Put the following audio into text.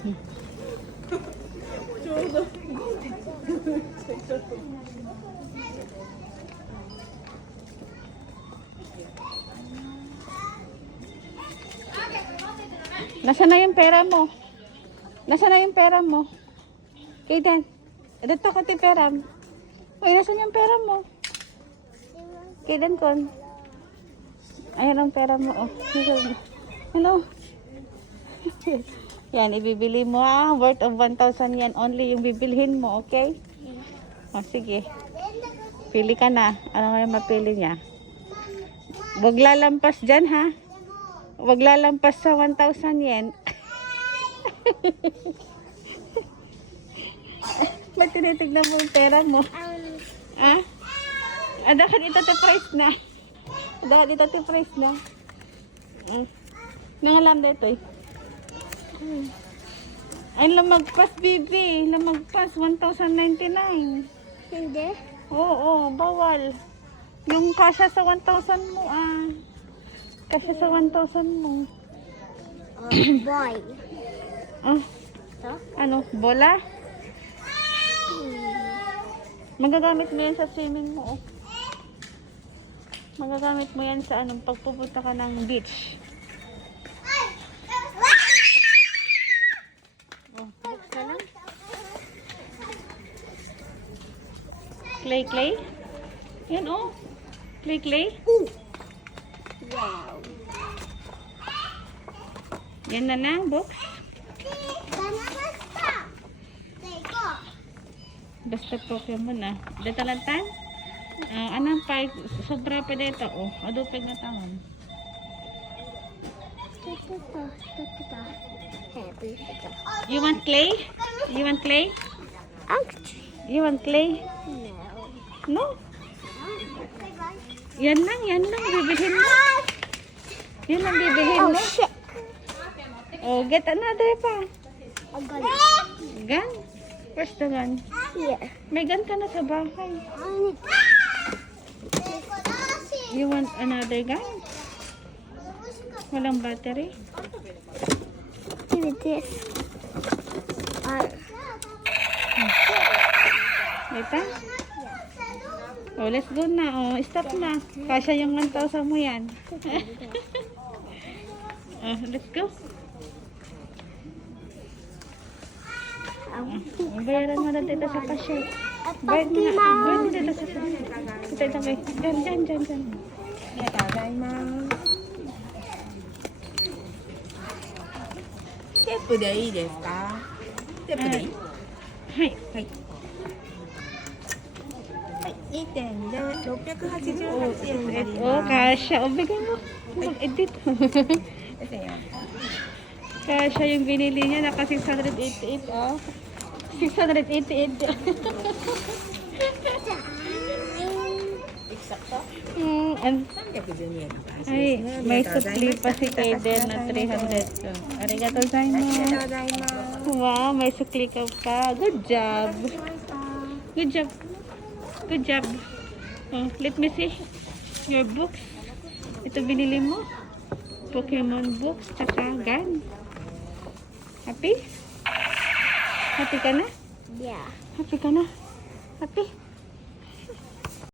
Nasaan na yung pera mo? Nasaan na yung pera mo? Kaden, dito ko ti pera. Uy, nasaan yung pera mo? Kaden kon. Ayan ang pera mo. Oh. Ano? yan, ibibili mo ah. Worth of 1,000 yan only yung bibilhin mo, okay? O, sige. Pili ka na. Ano yung mapili niya? Huwag lalampas dyan, ha? Huwag lalampas sa 1,000 yen. Ba't tinitignan mo yung pera mo? Ah? Ah, dapat ito to price na. Dapat ito to price na. Mm. Nangalam dito eh. Mm. Ay, lamagpas, bibi. Lamagpas, 1,099. Hindi. Oo, bawal. Yung kasya sa 1,000 mo, ah. Kasya sa 1,000 mo. Oh, boy. Ah, Ito? ano, bola? Magagamit mo yan sa swimming mo, oh. Magagamit mo yan sa anong pagpupunta ka ng beach. Oh, books na lang. Clay, clay? Yan, oh. Clay, clay? Wow. Yan na books. Sana basta. Pokemon ah. Dito lang tan? Ah, anong pa sobra pa dito oh. Adupig na ito. You want clay? You want clay? You want clay? no. No. Yan lang, yan lang bibilhin mo. Yan lang bibilhin Oh, mo. shit. Oh, get another pa. Ang galing. Gun? Where's the gun? Yeah. May gun ka na sa bahay. You want another gun? Walang battery? Give me this. Uh, Ito? Oh, let's go na. Oh, stop na. Kasya yung 1,000 mo yan. oh, let's go. um, Oh, bayaran mo na dito sa cashier. Bayad mo na. Bayad mo dito sa cashier. Ito, ito, kay. Diyan, diyan, diyan, diyan. ありがとうございます。テープでいいですかテープでいいはい。はい。 はい、2点で688円になり Oh, ます。 kasya. Oh, bigay mo. Mag-edit. ですよ kasya yung binili niya. Naka 688. Oh. 688. mm, and 312円の開始 Ay, ですね。 may ありがとうござい supli ま pa した si Kaden na 300. So, arigato ありがとう gozaimasu. ございます。 Wow, may supli ka pa. Good job. Good job. Good job. Oh, let me see your books. Ito binili mo. Pokemon books, tsaka gun. Happy? Happy ka na? yeah. Happy ka na? Happy?